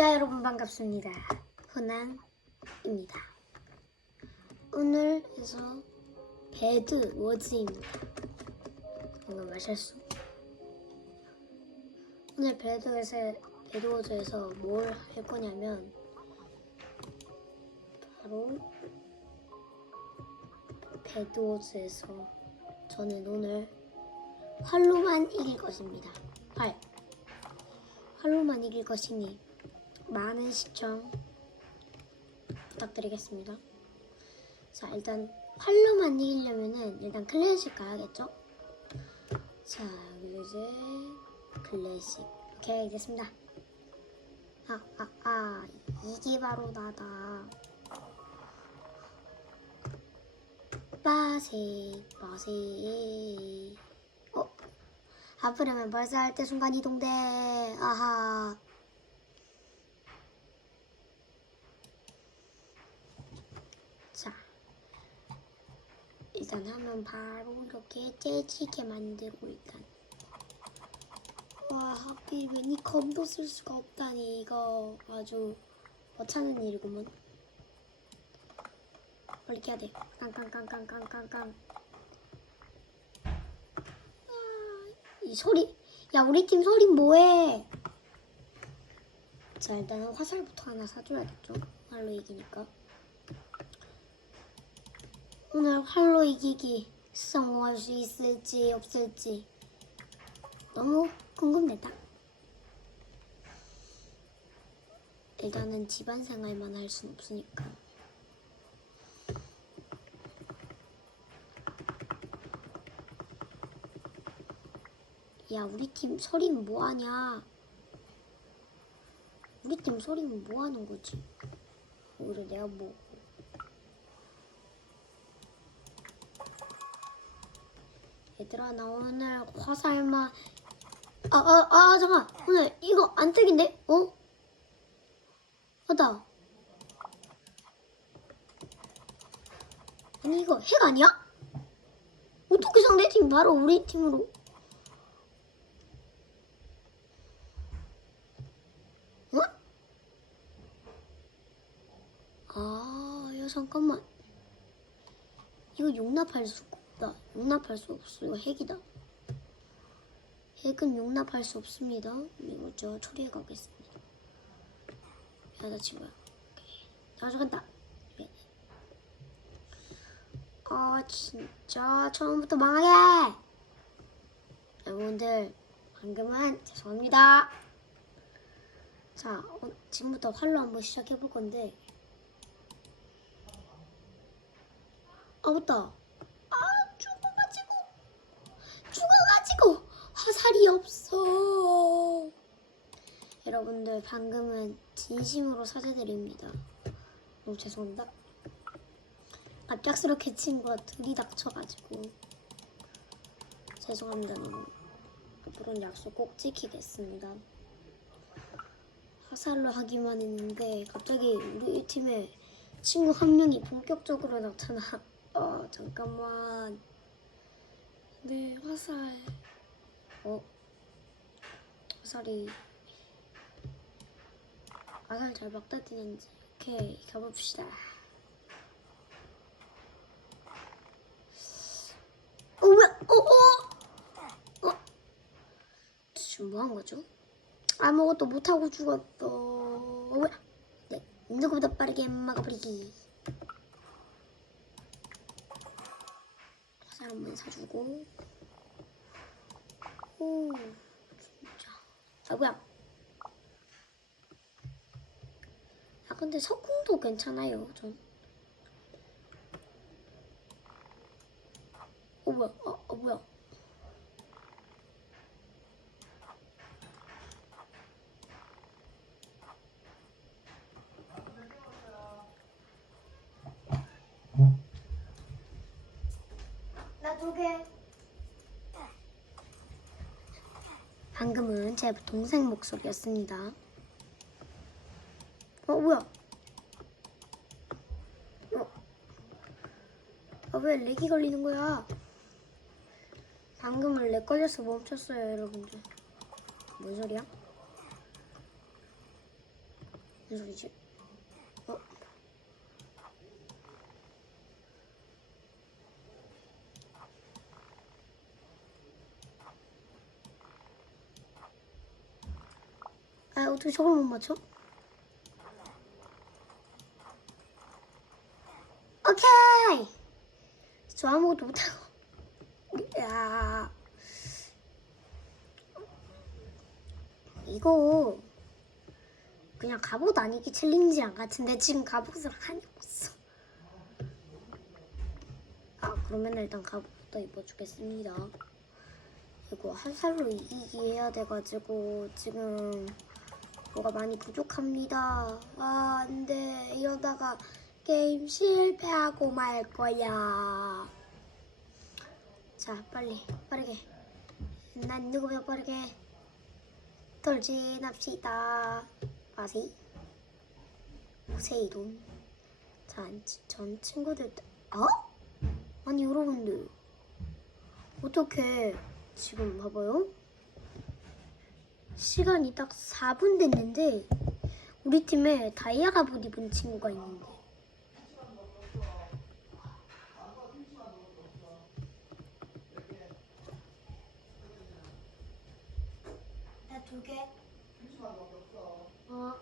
구독자 여러분 반갑습니다. 훈안입니다. 오늘 해서 배드 워즈입니다. 이거 마셨어. 오늘 배드워즈 배드 워즈에서 뭘 할 거냐면 바로 배드 워즈에서 저는 오늘 활로만 이길 것입니다. 활. 활로만 이길 것이니 많은 시청 부탁드리겠습니다. 자, 일단 활로만 이기려면은 일단 클래식 가야겠죠? 자, 이제 클래식. 오케이, 됐습니다. 아, 아, 아, 이게 바로 나다. 빠세, 빠세. 어? 아프려면 벌써 할 때 순간 이동돼. 아하. 자. 일단 하면 바로 이렇게 째지게 만들고 일단. 와, 하필이면 이 검도 쓸 수가 없다니. 이거 아주 어차는 일이구먼. 빨리 해야 돼. 깡깡깡깡깡깡깡. 이 소리 야 우리 팀 소리 뭐해 자 일단은 화살부터 하나 사줘야겠죠 활로 이기니까 오늘 활로 이기기 성공할 수 있을지 없을지 너무 궁금되다. 일단은 집안 생활만 할 순 없으니까. 야 우리 팀 서린 뭐하냐? 우리 팀 서린 뭐하는 거지? 오히려 내가 뭐 나 오늘 화살만 아아아 아, 아, 잠깐 오늘 이거 안 뜨긴데 어? 맞다 아니 이거 핵 아니야? 어떻게 상대팀 바로 우리 팀으로 어? 아, 야, 잠깐만. 이거 용납할 수가 없다. 용납할 수 없어. 이거 핵이다. 핵은 용납할 수 없습니다. 이거 저 처리해 가겠습니다. 야, 나. 오케이. 나. 네. 아, 진짜 처음부터 망하게! 여러분들, 방금은 죄송합니다. 자, 어, 지금부터 활로 한번 시작해 볼 건데. 아, 맞다. 화살이 없어. 여러분들, 방금은 진심으로 사죄드립니다. 너무 죄송합니다. 갑작스럽게 친구가 둘이 닥쳐가지고. 죄송합니다, 너무. 약속 꼭 지키겠습니다. 화살로 하기만 했는데 갑자기 우리 팀에 친구 한 명이 본격적으로 나타나. 어 잠깐만. 네 화살. 어 화살이 화살 잘 막다지는지. 오케이 가봅시다. 어 뭐야? 어 어. 어 지금 뭐 한 거죠? 아무것도 못하고 죽었어. 어, 뭐야? 네, 누구보다 빠르게 막아버리기. 화살 한번 사주고. 오, 진짜. 아, 뭐야? 아, 근데 석궁도 괜찮아요, 전. 어, 뭐야? 어, 어 뭐야? 나두 개. 방금은 제 동생 목소리였습니다. 어 뭐야? 어? 아 왜 렉이 걸리는 거야? 방금은 렉 걸려서 멈췄어요, 여러분들. 뭔 소리야? 무슨 소리지? 아 어떻게 저걸 못 맞춰? 오케이. 저 아무것도 못하고. 야. 이거 그냥 갑옷 아니기 챌린지랑 같은데 지금 갑옷을 한이 없어. 아 그러면 일단 갑옷부터 입어주겠습니다. 이거 한 살로 이기기 해야 돼가지고 지금 뭐가 많이 부족합니다. 아 안 돼 이러다가 게임 실패하고 말 거야. 자 빨리 빠르게 난 누구보다 빠르게 돌진합시다. 마세이 세이돈 전, 전 친구들 어? 아니 여러분들 어떻게 지금 봐봐요 시간이 딱 4분 됐는데 우리 팀에 다이아가 못 입은 친구가 있는데 나 두 개. 어.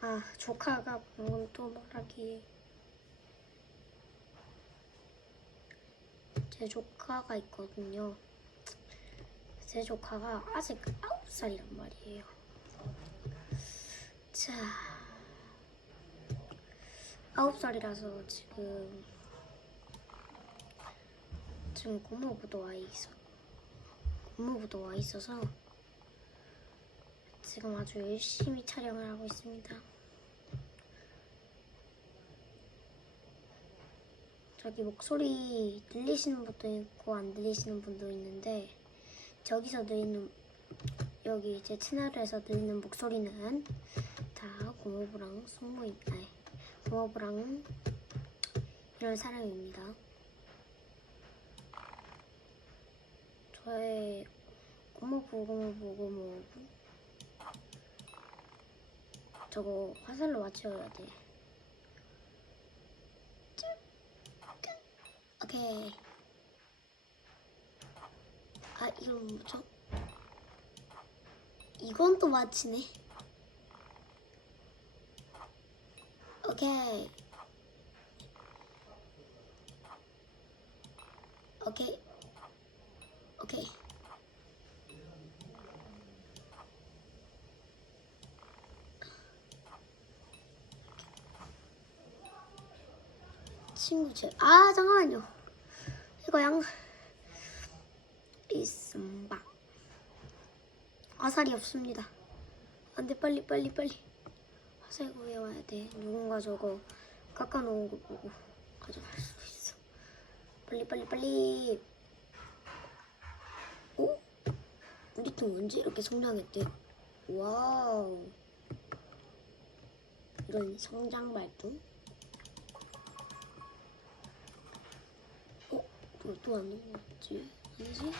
아, 조카가 방금 또 말하기에. 제 조카가 있거든요. 제 조카가 아직 아홉 살이란 말이에요. 자, 아홉 살이라서 지금 지금 고모부도 와 있어. 고모부도 와 있어서 지금 아주 열심히 촬영을 하고 있습니다. 저기 목소리 들리시는 분도 있고 안 들리시는 분도 있는데 저기서 들리는 여기 제 채널에서 들리는 목소리는 다 고모부랑 숙모임 아니 고모부랑 이런 사람입니다. 저의 고모부 고모부 고모부 저거 화살로 맞춰야 돼. 오케이. 아 이건 뭐죠? 이건 또 맞히네. 오케이. 오케이. 오케이. 친구 제, 아, 잠깐만요. 이거 양, 있음바. 화살이 없습니다. 안 돼, 빨리, 빨리, 빨리. 화살 구해와야 돼. 누군가 저거 깎아놓은 거 보고 가져갈 수도 있어. 빨리, 빨리, 빨리. 오? 우리 팀 언제 이렇게 성장했대? 와우. 이런 성장 발동? 또안 넘어갔지? 아니지?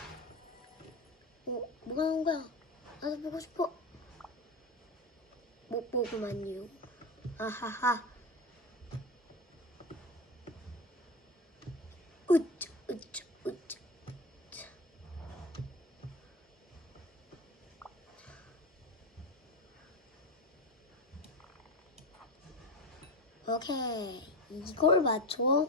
어? 뭐가 나온 거야? 나도 보고 싶어. 못 보고만요. 아하하. 으쌰, 으쌰, 으쌰. 오케이. 이걸 맞춰?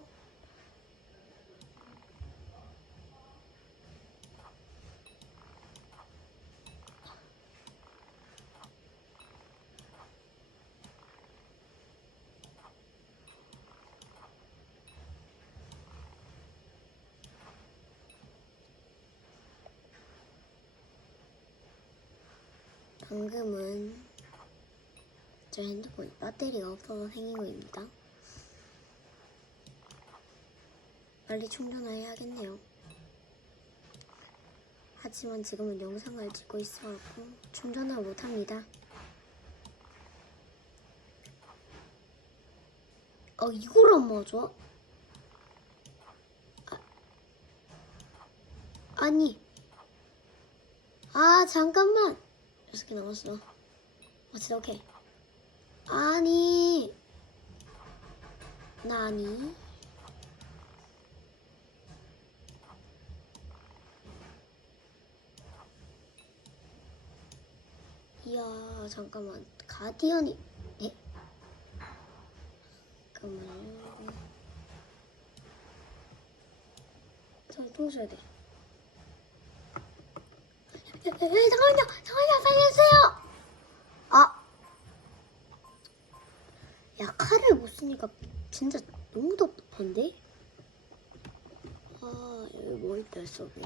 방금은 저 핸드폰에 배터리가 없어서 생긴 거입니다. 빨리 충전을 해야겠네요. 하지만 지금은 영상을 찍고 있어갖고 충전을 못합니다. 어 이걸 안 맞아? 아, 아니 아 잠깐만 여섯 개 남았어. 아 진짜 오케이. 아니. 나니? 이야 잠깐만. 가디언이 예? 잠깐만요 저통 줘야 돼 잠깐만요. 잠깐만요. 살려주세요. 아. 야 칼을 못 쓰니까 진짜 너무 답답한데? 아 여기 뭐 있다 여기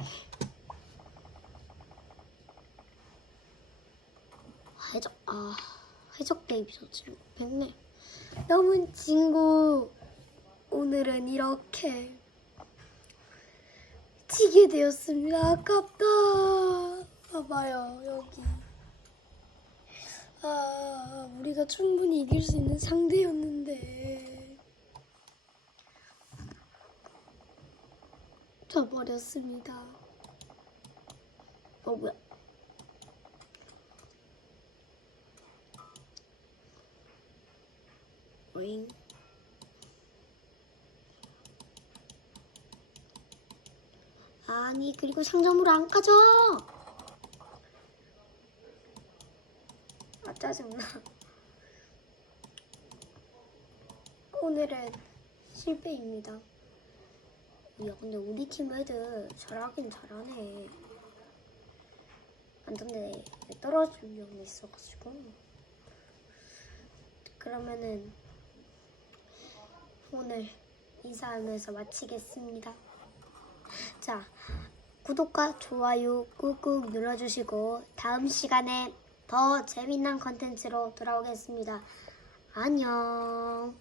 해적 아 해적 데이비서 친구 백네. 너무 친구. 오늘은 이렇게. 지게 되었습니다. 아깝다 봐봐요 여기 아 우리가 충분히 이길 수 있는 상대였는데 져버렸습니다 어 뭐야 오잉. 아니 그리고 상점으로 안 가져. 짜증나. 오늘은 실패입니다. 야 근데 우리 팀 애들 잘하긴 잘하네. 안 근데 떨어질 위험이 있어가지고. 그러면은 오늘 인사하면서 마치겠습니다. 자, 구독과 좋아요 꾹꾹 눌러주시고 다음 시간에 더 재미난 컨텐츠로 돌아오겠습니다. 안녕.